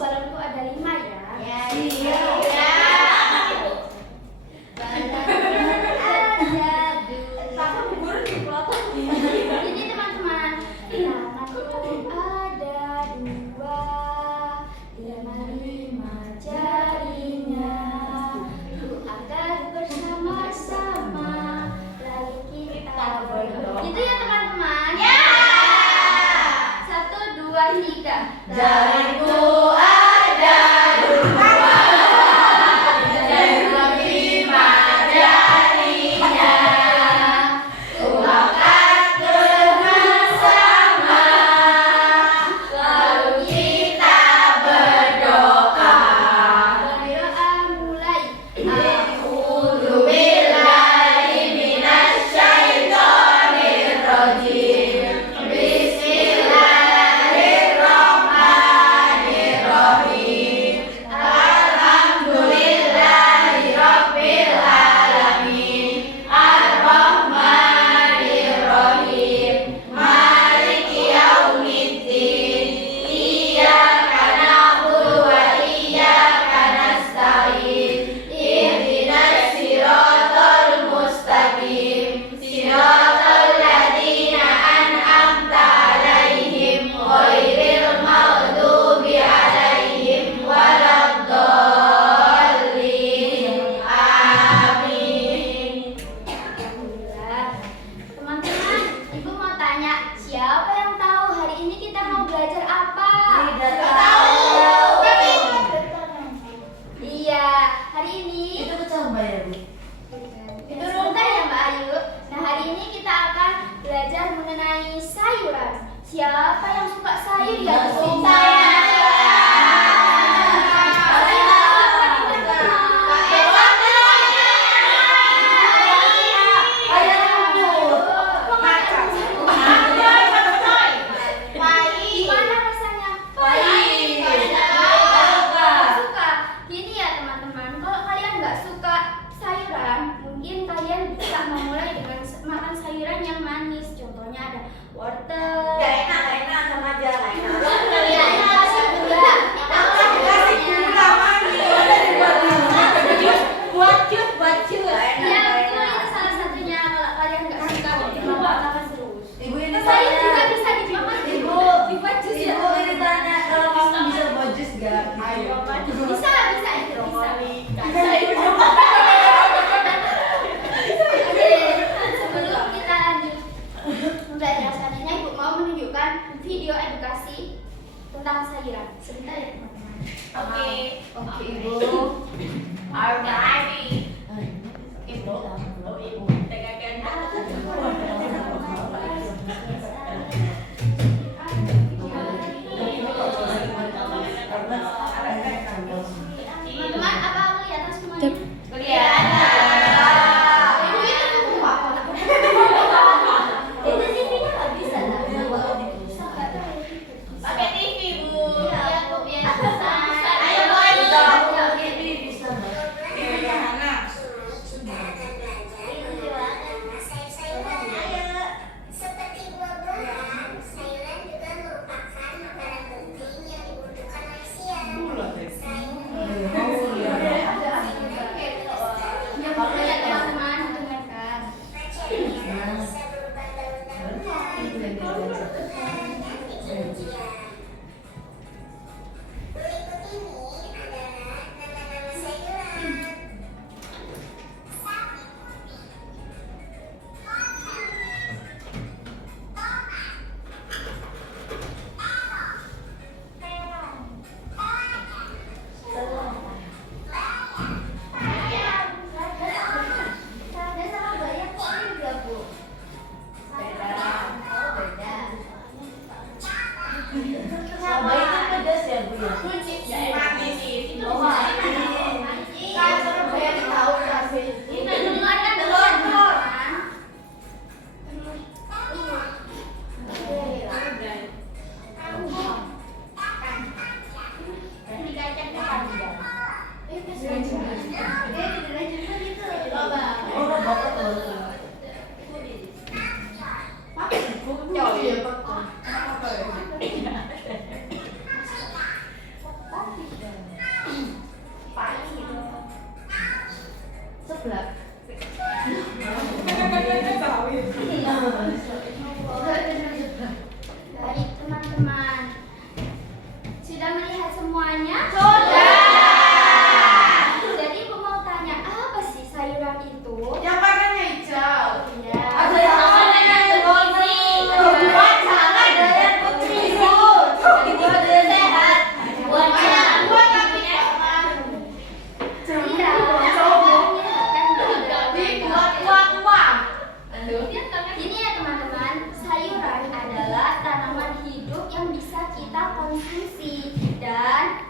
balonku ada 5 ya. Iya. Jadi teman-teman, tanganku ada 2, 5 jarinya. Ku akan bersama-sama, lalu kita berdoa. Itu ya teman-teman. Ya. 1, 2, 3. Jariku ada 2, jariku 5 jarinya. Ku akan bersama, lalu kita berdoa. Berdoa mulai. A'udzu billahi minasyaitonir rajim. Bismillahirrahmanirrahim. Alhamdulillahirabbil alamin. Ar-Rahmanir-Rahim. Maliki yaumiddin. Iyyaka na'budu wa iyyaka nasta'in. Ihdinas siratal mustaqim. Siratal ladzina an'amta 'alaihim ghairil maghdubi 'alaihim waladdallin. Amin. Alhamdulillah. Teman-teman, Ibu mau tanya, siapa yang tahu hari ini kita mau belajar apa? Tidak tahu. Iya, hari ini Itu coba ya, Bu. itu bentar ya Mbak Ayu. Nah, hari ini kita akan belajar mengenai sayuran. Siapa yang suka sayur ya? Nggak Bu? suka. Gimana rasanya? Pahit. Nggak suka. Gini ya teman-teman, kalau kalian nggak suka sayuran, mungkin kalian bisa memulai dengan makan sayuran yang manis. Contohnya ada wortel. Gak enak sama aja. Gak enak. Iya, kasih gula. Kasih gula manis. Buat cut. Iya, betul, itu salah satunya. Kalau kalian nggak suka, makan terus. Ibu ini Sayur juga tanya. bisa dimakan. Ibu, Dibuat jus ya. Ibu ini tanya kalau kamu bisa buat jus gak? Ayo, Bisa itu bisa. Oke, sebelum kita lanjut pembelajarannya, Ibu mau menunjukkan video edukasi tentang sayuran. Sebentar ya teman-teman. Oke, Ibu. Alright. Ibu. seblak. Baik teman-teman, sudah melihat semuanya? Jadi Ibu mau tanya, apa sih sayuran itu? Yang warnanya hijau. Iya. Ada yang warnanya putih. Buat salah ada yang putih. Buat sehat. Buat tapi Iya. dibuat uang. Ini ya teman-teman, sayuran adalah tanaman hidup yang bisa kita konsumsi dan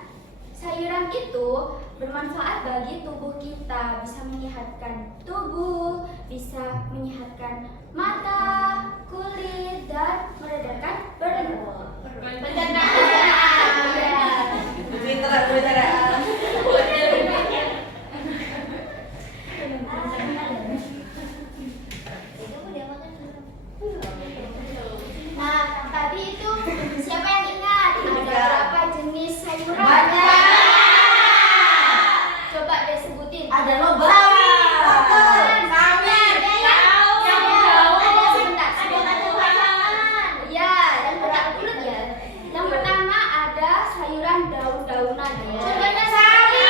sayuran itu bermanfaat bagi tubuh kita, bisa menyehatkan tubuh, bisa menyehatkan mata, kulit, dan meredakan Pencernaan. Nah, tadi itu siapa yang ingat? Ada berapa jenis sayuran? Banyak. Coba deh sebutin. Ada lobak. Ya, yang pertama dulu ya. Yang pertama ada sayuran daun-daunan. Contohnya sawi.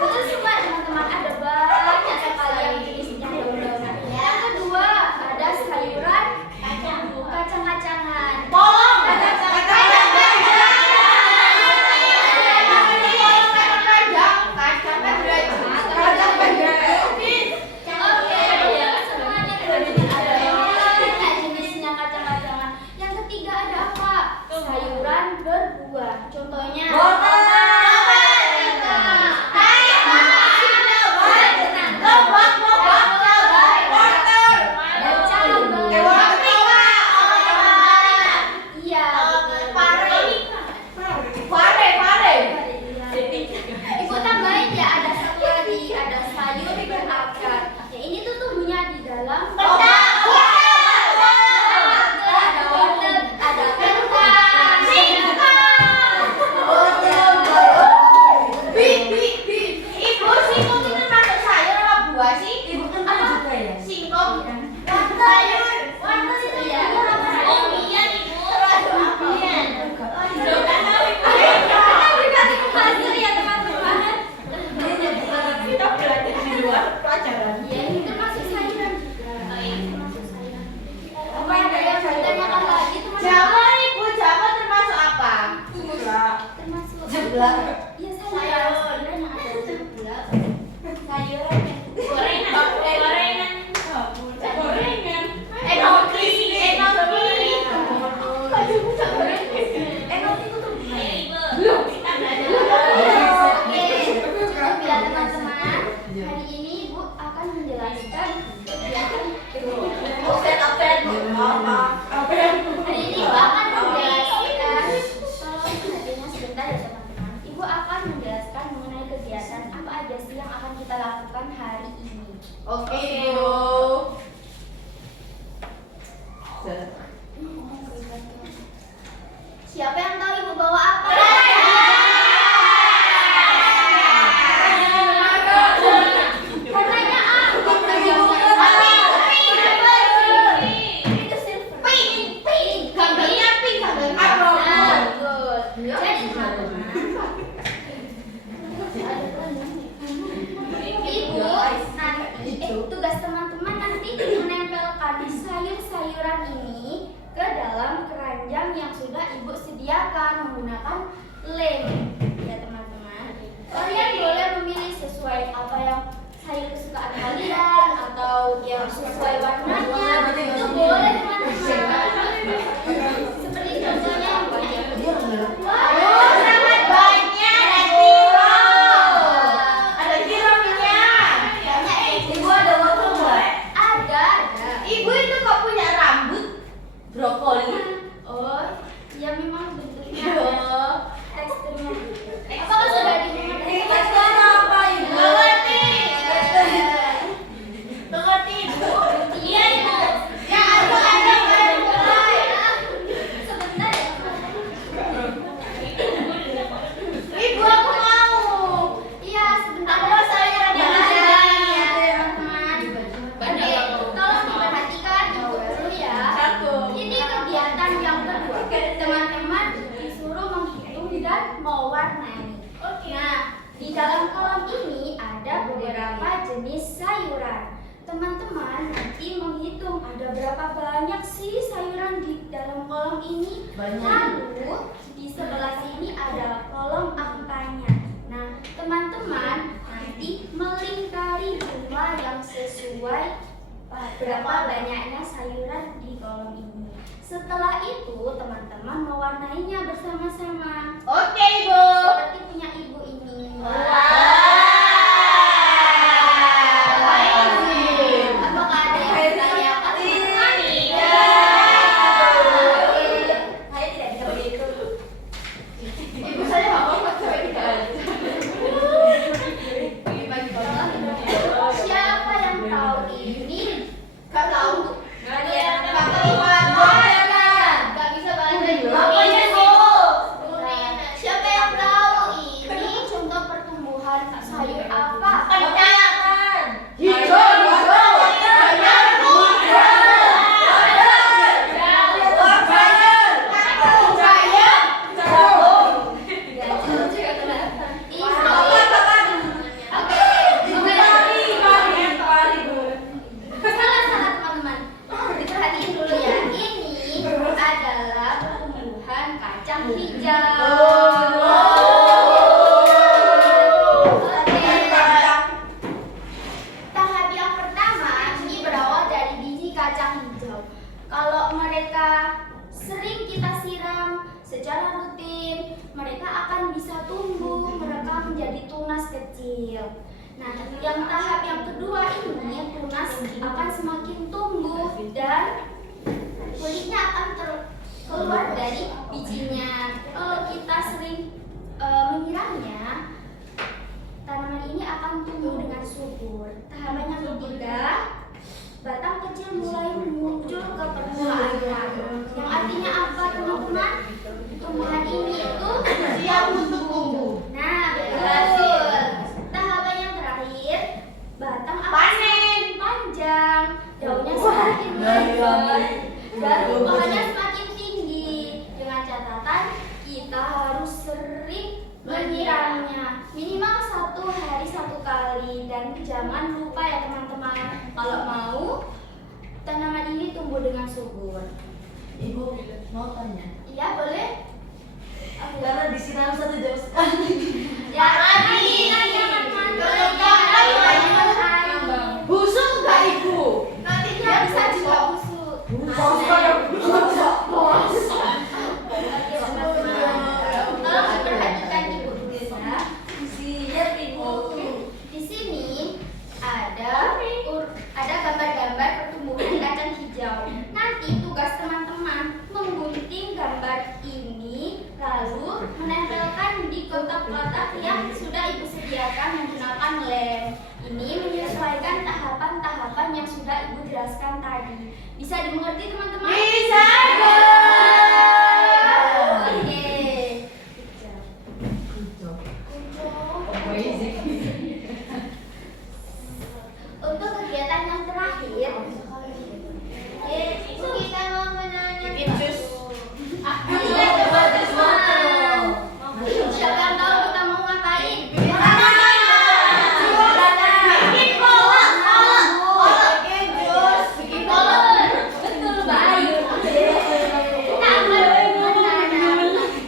Betul semua teman-teman, ada banyak sekali yang jenisnya daun-daunan. Yang kedua ada sayuran kacang-kacangan. Oke, semuanya ada banyak jenisnya kacang-kacangan. Yang ketiga ada apa? Sayuran berbuah. Contohnya Ibu tambahin ya, ada satu lagi, ada sayur berakar. Ya ini tuh tumbuhnya di dalam ada wortel, ada kentang, Ibu kenal juga ya? Ya, ini termasuk sayuran juga. Termasuk sayuran. Apa ada yang ditanyakan lagi teman-teman? Termasuk Jeblak. Iya, sayuran yang ada jeblak. Sayuran yang Oke, cukup ya teman-teman. Hari ini Ibu akan menjelaskan kegiatan Hari ini Ibu akan menjelaskan, tolong perhatiannya sebentar ya teman-teman. Ibu akan menjelaskan mengenai kegiatan apa aja sih yang akan kita lakukan hari ini. Oke, Bu. Siapa yang tahu Ibu bawa apa? Warnanya apa? Itu silver. Pink. Nah, betul. Jadi teman-teman, tugas teman-teman nanti menempelkan sayur-sayuran ini ke dalam keranjang yang sudah Ibu sediakan menggunakan lem. Ya teman-teman, kalian boleh memilih sesuai apa yang sayur kesukaan kalian atau yang sesuai warnanya. Itu boleh teman-teman. Seperti contohnya yang punya Ibu. Brokoli. Oh, ya memang bentuknya ada teksturnya. Apakah sudah dimengerti? Teksturnya apa, Ibu? Mengerti, Ibu? Iya, Ibu. Ya, ada. Sebentar ya jenis sayuran. Teman-teman nanti menghitung ada berapa banyak sih sayuran di dalam kolom ini. Lalu di sebelah sini ada kolom angkanya. Nah, teman-teman nanti melingkari jumlah yang sesuai berapa banyaknya sayuran di kolom ini. Setelah itu teman-teman mewarnainya bersama-sama. Oke, Ibu. Seperti punya ibu ini. Apakah ada yang ditanyakan? Saya tidak bisa begitu. Ibu saya bapak sampai 3 kali. Siapa yang tahu ini? Gak tahu. Kalian Gak keluar. Gak bisa baca ibu. Apanya, Bu? Siapa yang tahu ini contoh pertumbuhan sayur apa? Kacang. Hijau. Salah teman-teman. Diperhatiin dulu ya. Ini adalah pertumbuhan kacang hijau. Oke. Tahap yang pertama ini berawal dari biji kacang hijau. Kalau mereka sering kita siram secara rutin, mereka akan bisa tumbuh, mereka menjadi tunas kecil. Nah, yang tahap yang kedua ini tunas akan semakin tumbuh dan kulitnya akan keluar dari bijinya. Kalau kita sering menyiramnya, tanaman ini akan tumbuh dengan subur. Tahapan yang ketiga, batang kecil mulai muncul ke permukaan tanah. Yang artinya apa, teman-teman? Tumbuhan ini itu Siap untuk tumbuh. Nah, betul. Tahapan yang terakhir, batang akan Panen. panjang, daunnya semakin lebar, dan buahnya semakin tinggi. Dengan catatan, kita harus sering menyiramnya, minimal 1 hari 1 kali. Dan jangan lupa ya teman-teman, kalau mau tanaman ini tumbuh dengan subur. Ibu mau tanya. Iya, boleh? Karena disiram 1 jam sekali. Ya, jangan Busuk nggak ibu? nantinya bisa juga busuk. Tolong diperhatikan ibu dulu ya. Siap ibu. Di sini ada gambar-gambar pertumbuhan kacang hijau. Nanti tugas teman-teman menggunting gambar ini lalu menempelkan di kotak-kotak yang sudah ibu sediakan menggunakan lem. Ini menyesuaikan tahapan-tahapan yang sudah ibu jelaskan tadi. Bisa dimengerti teman-teman? Bisa, Bu. Oke. Amazing. Untuk kegiatan yang terakhir, kita mau menanyakan. Bikin jus. Iya, coba teman. Siapa yang tahu kita mau ngapain? Bikin kolak. Bikin jus. Bikin kolak. Betul, baik.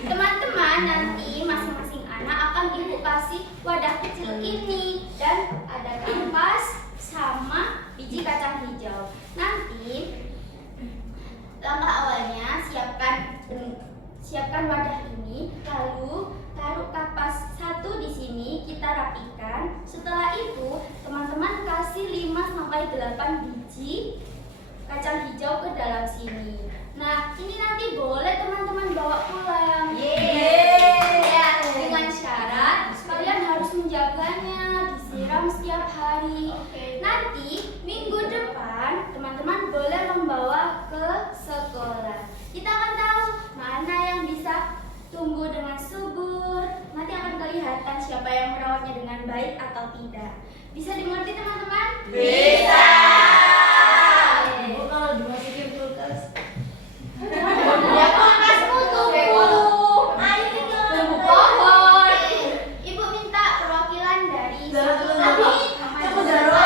Teman-teman, nanti masing-masing anak akan ibu kasih wadah kecil ini dan ada kampas sama biji kacang hijau. Nanti langkah awalnya siapkan wadah ini, lalu taruh kapas 1 di sini, kita rapikan. Setelah itu teman-teman kasih 5-8 biji kacang hijau ke dalam sini. Nah, ini nanti boleh teman-teman bawa pulang. Ya, dengan syarat kalian harus menjaganya, disiram setiap hari. Nanti minggu depan teman-teman boleh membawa ke sekolah. Kita akan tahu mana yang bisa tumbuh dengan subur. Nanti akan kelihatan siapa yang merawatnya dengan baik atau tidak. Bisa dimengerti teman-teman? Bisa. Ibu kalau dimasukin kulkas. Ya kulkasmu tumbuh. Ayo Tumbuh pohon. Ibu minta perwakilan dari Dari sekolah. Aku jalan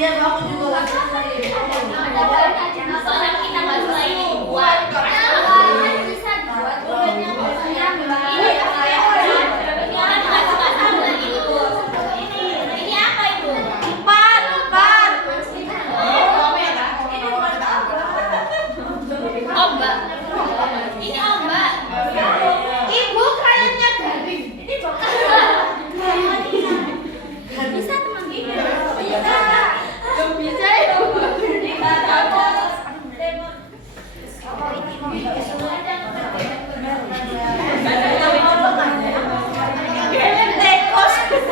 Iya, aku juga nggak suka ini. Soalnya kita nggak suka ini buat. Bisa dibuat Ini orang nggak suka sambal itu. Ini apa itu? Empat. Ombak. Ini ombak. Ibu kayaknya garing. Ini bisa teman bisa ya.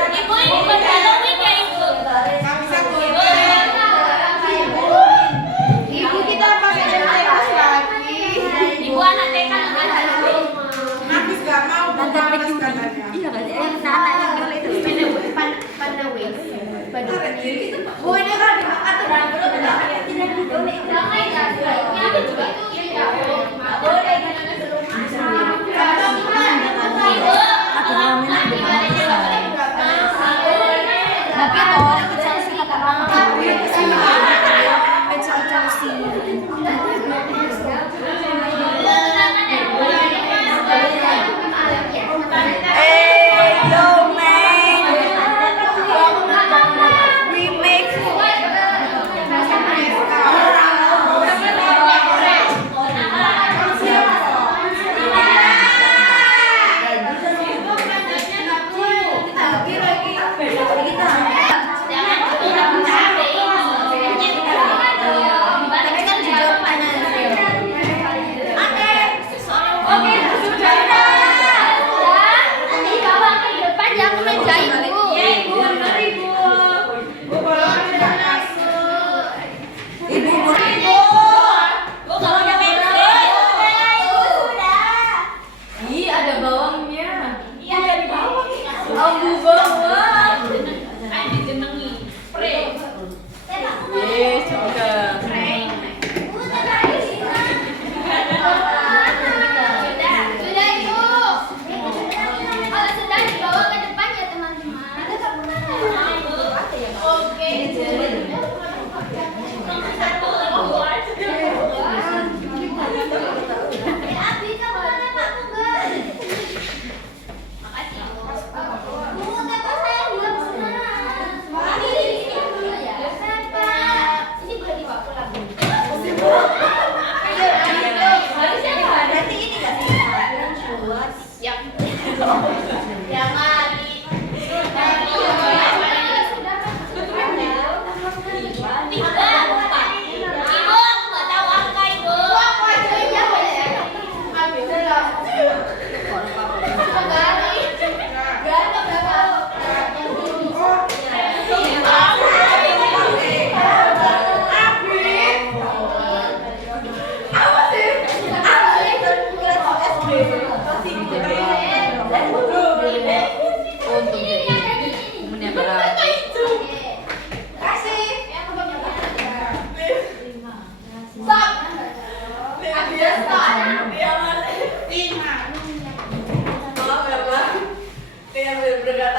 Ibu ini buat Halloween ya ibu. Ibu kita pakai tekos lagi. Ibu anak TK nggak Halloween. Habis gak mau memanas katanya. Bu ini kan dimakan tuh dalam perut tidak boleh. Jangan ya, sebaiknya juga itu tidak boleh gimana seluruh Ibu. tapi kalau kita sih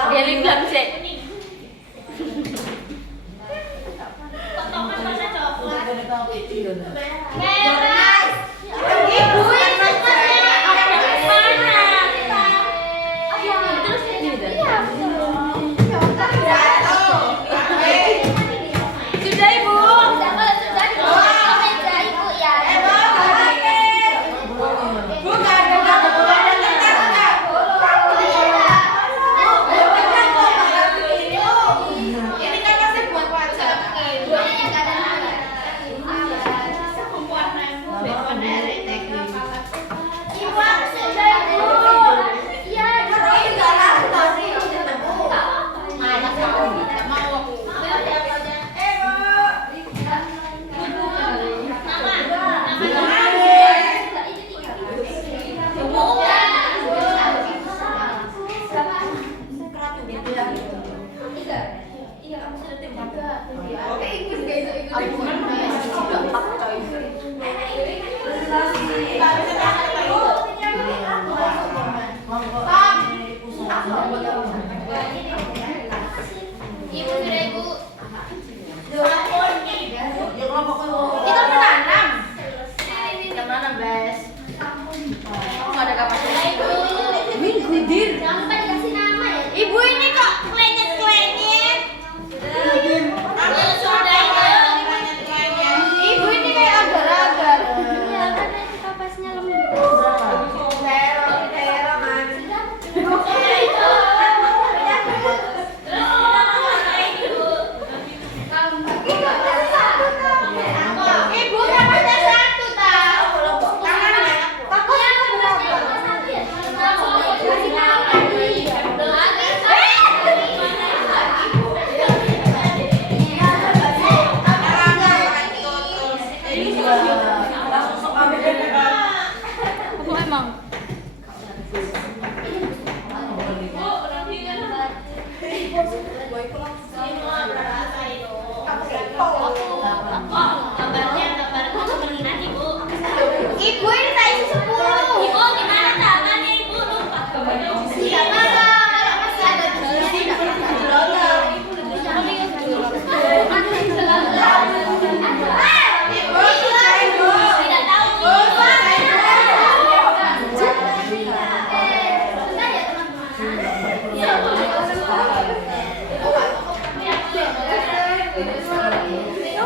Dia lingkam sih. Potongan mana coklat? Merah. Ibu yang mana? Terus ini sudah ibu.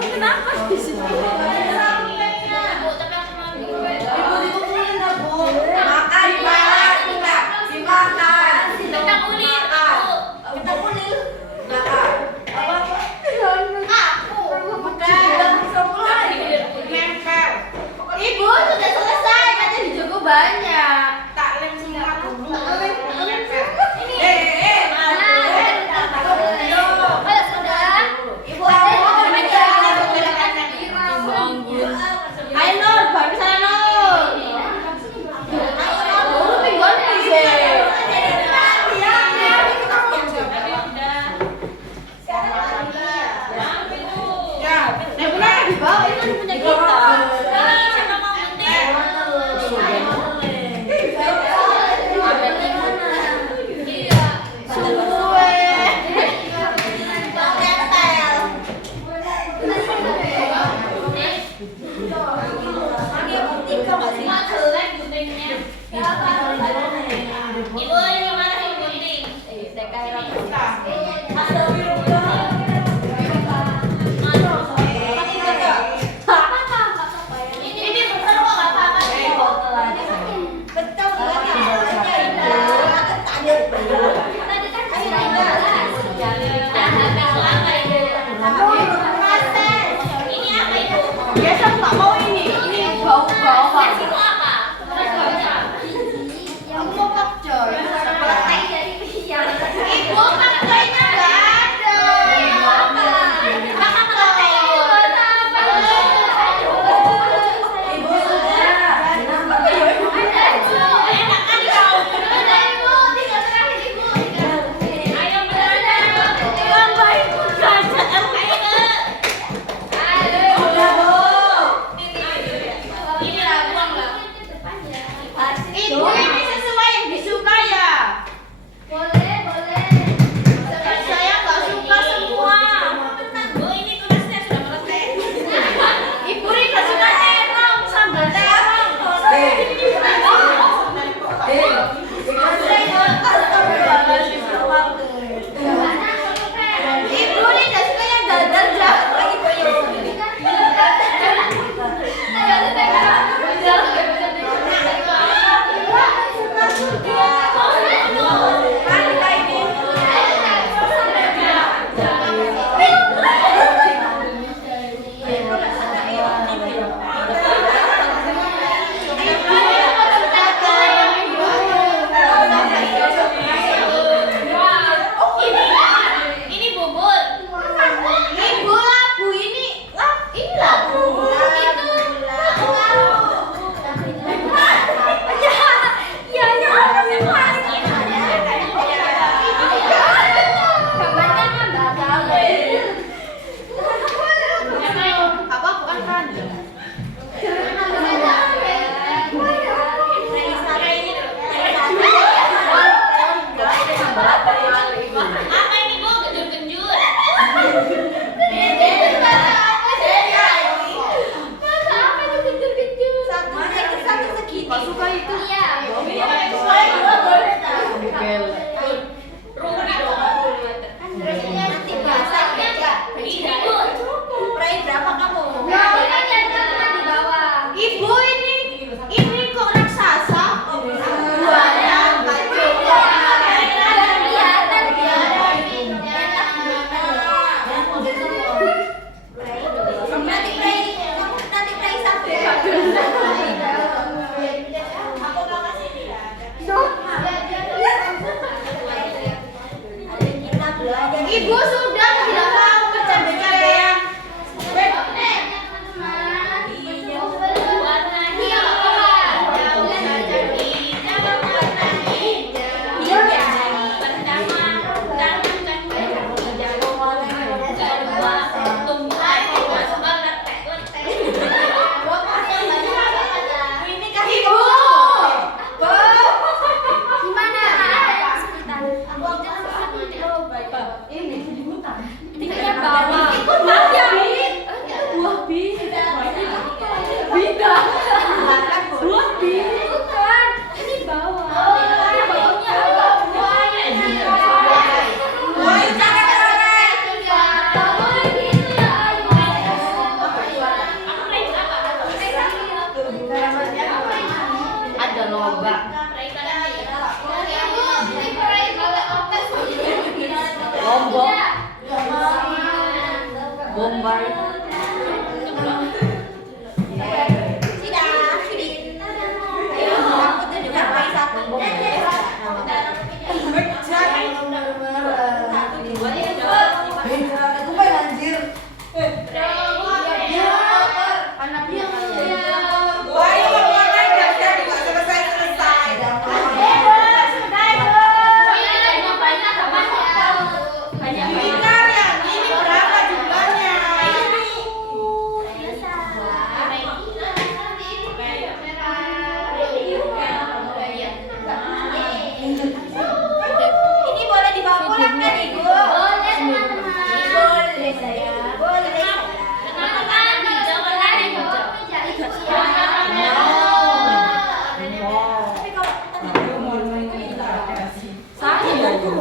Kenapa di sini? Ibu dikumpulin dah, Bu. Makan, Pak. Dimakan. Kita kulit, aku. Kita kulit. Makan. Apa? Nempel. Ibu sudah selesai, katanya dijogo banyak. Tak lem semua dulu. Nempel. Kalau sudah, Ibu ada Ayo Nur, baru sana Nur. Ayo Nur, pinggon sih. Ya, Yang benar di bawah itu punya kita. siapa mau gunting? Iya. Jelek guntingnya. Ibu ini mana sih gunting? Ini bener kok nggak apa-apa sih. Betul Tadi kan kasih jelas. Nah, agak lama ini. Ini apa itu? Biasa aku nggak mau ini bau-bau. Mas itu apa? Aku mau pakcoy. Ibu pakainya nggak ada. Kakak pakai ibu. Ibu sudah. Enak kan kau? Udah ibu, tinggal terakhir ibu. Ayo benar. Yang baik bukan. Ayo. Udah, Bu. Ini lah buang lah. Ibu ini sesuai yang disuka ya. Boleh. Saya nggak suka semua. Bu, ini tulisnya sudah meletek. Ibu ini nggak suka terong, sambal terong. Ibu ini nggak suka yang dadar dah. Ini bubur. Ibu labu ini labu. Apa bukan kan? Apa ini bu? Genjur-genjur. Kok suka itu? Iya. Nanti bahasanya Ini bu. Prai berapa kamu? Di bawah. Ibu ini kok raksasa? Buahnya nggak cukup. Kelihatan dia. Nanti prai sampai. Aku mau kasih dia. Ibu sudah tidak mau bercanda-candayan. Warna hijau. Pertama, tangan kedua, tumbuhan, masuk letek. Ini kah ibu? Gimana? Kesulitan. Ini Ini boleh dibawa pulang kan, Ibu? Boleh teman-teman. Boleh saya. Boleh. Teman-teman hijau kan yang hijau. Ibu ya. Tapi kalau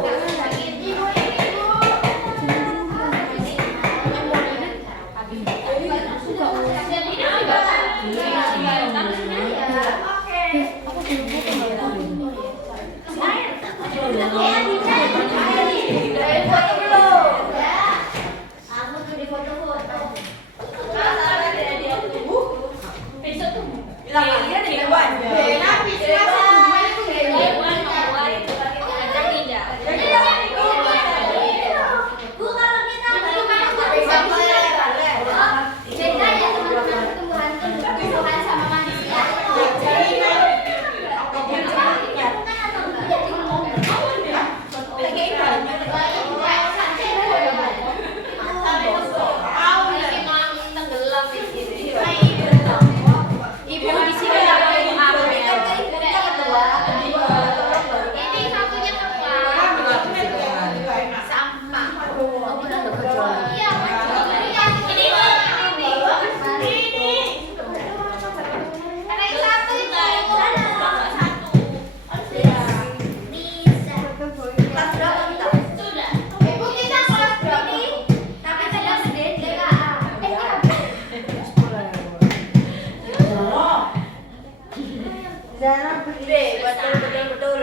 Beda ya teman-teman, tumbuhan sama manusia. Ibu di sini apa yang Ini satunya ketua. Sampah. Iya, ini ada yang satu itu. Sudah. Ibu kita kelas berapa? Tapi kelas DKA. betul.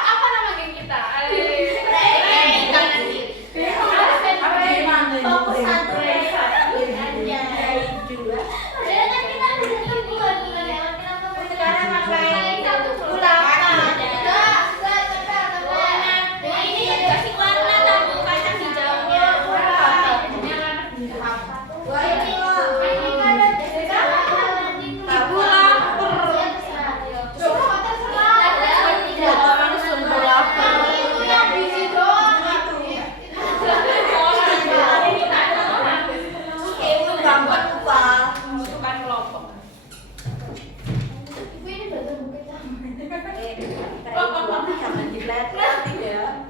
Apa nama geng kita?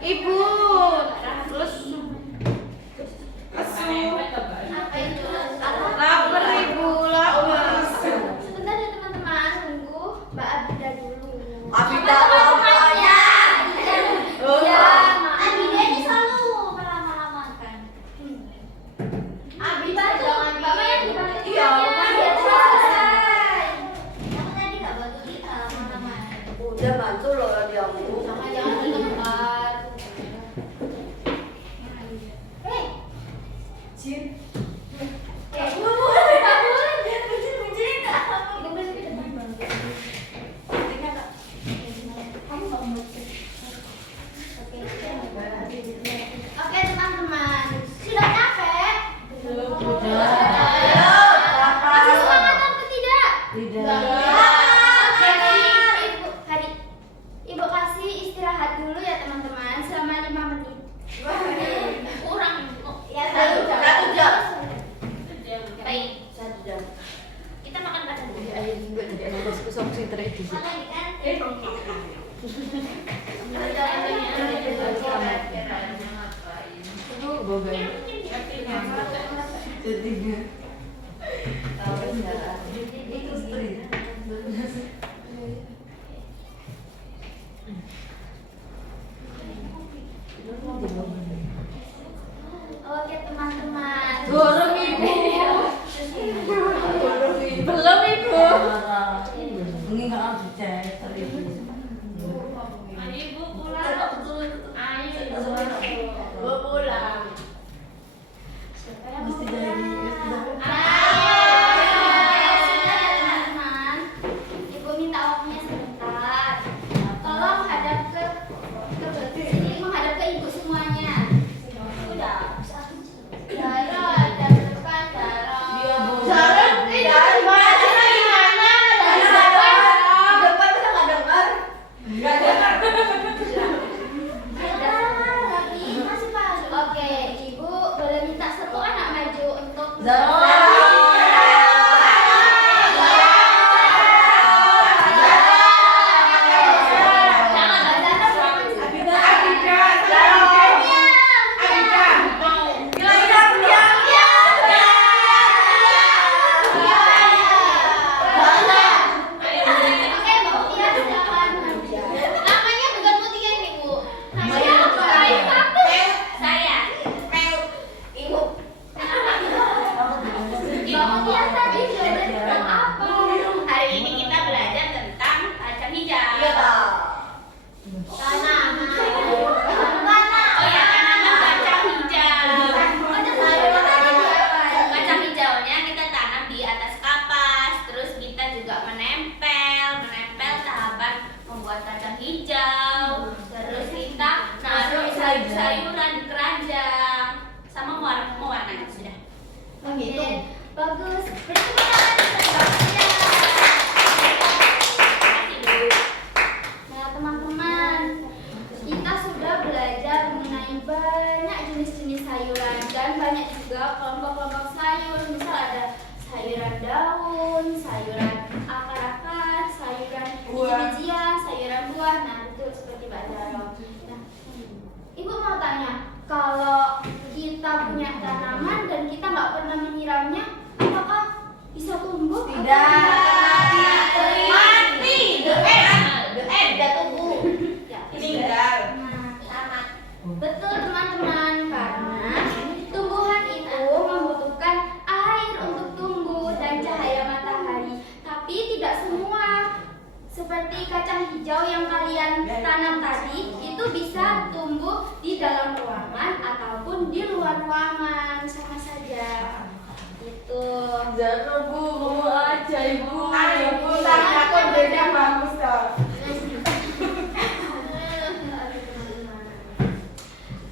Ibu, Terus lapar ibu, lapar. sebentar ya teman-teman, tunggu Mbak Abida dulu. Abida apanya? Iya, Abida ini selalu melama-lamakan. Abida tuh Bapak yang di balik Iya, dia selesai. Kamu tadi nggak bantu kita lama-lama. Udah bantu loh dia. Sama jangan di tempat. Jin. Nggak boleh, biar bercerita. Itu bersih di depan. Kamu nggak mau Oke teman-teman, sudah capek? Masih semangat atau tidak? Oke, Ibu kasih istirahat dulu ya teman-teman selama 5 menit. Kurang ya, 1 jam. Baik. 1 jam. Kita makan kadang dulu. Ayo juga jadi anak kusuk sing teredi. Makan kan? boga. Jadinya. Itu street. Oke teman-teman. Dorong ibu. Belum ibu. Ini nggak ada cek tadi. Ayo ibu pulang. Ayo ibu pulang. Siapa yang Mesti mau jadi. pulang? Sudah teman-teman. Ibu minta waktunya sebentar. Tolong hadap ke sini, menghadap ke ibu semuanya. Sudah. Dara, hadap ke depan, Dara. Zara, tidak mana gimana? Depan bisa nggak dengar? Tapi masih pas. Oke, ibu boleh minta satu anak maju untuk Zara. Oke, Mbak Mutia silakan maju. Namanya bukan Mutia nih, Bu. Namanya apa? Saya. Ibu. Mbak Mutia tadi belajar tentang apa? Hari ini kita belajar tentang kacang hijau. Iya toh. Tanaman. Oh ya, tanaman kacang hijau. Ada sayuran tadi apa? Kacang hijaunya kita tanam di atas kapas, terus kita juga menempel tahapan membuat kacang hijau. Terus kita naruh sayur-sayuran di keranjang sama mewarnai sudah. Oke, bagus. Berterima kasih Mbak Mutia. Nah, teman-teman, kita sudah belajar mengenai banyak jenis-jenis sayuran dan banyak juga kelompok-kelompok sayur. Misal ada sayuran daun, sayuran akar-akar, sayuran biji-bijian, sayuran buah. Nah, itu seperti Mbak Zara. Nah, Ibu mau tanya, kalau kita punya tanaman dan kita nggak pernah menyiramnya, apakah bisa tumbuh? Mati. The end udah tumbuh. Ya. Meninggal. Nah, betul teman-teman, karena tumbuhan itu membutuhkan air untuk tumbuh dan cahaya matahari. Tapi tidak semua. Seperti kacang hijau yang kalian tanam tadi, itu bisa tumbuh di dalam ruangan ataupun di luar ruangan, sama saja. Itu. Zara bu, mau aja ibu. Ayo ibu, tanya kok beda bagus toh.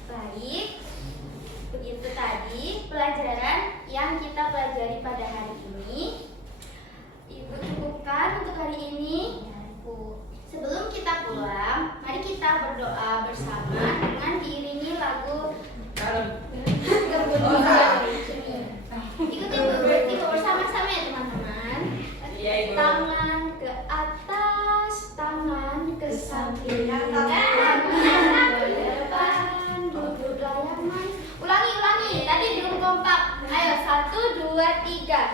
Baik, begitu tadi pelajaran yang kita pelajari pada hari ini. Ibu cukupkan untuk hari ini. Sebelum kita pulang, mari kita berdoa bersama dengan diiringi lagu Kebutuhan. Ikuti ibu bersama-sama ya teman-teman. Iya ibu. Tangan ke atas, tangan ke samping, Ya, tangan ke depan, duduk layangan. Ulangi. Tadi belum kompak. Ayo, 1, 2, 3.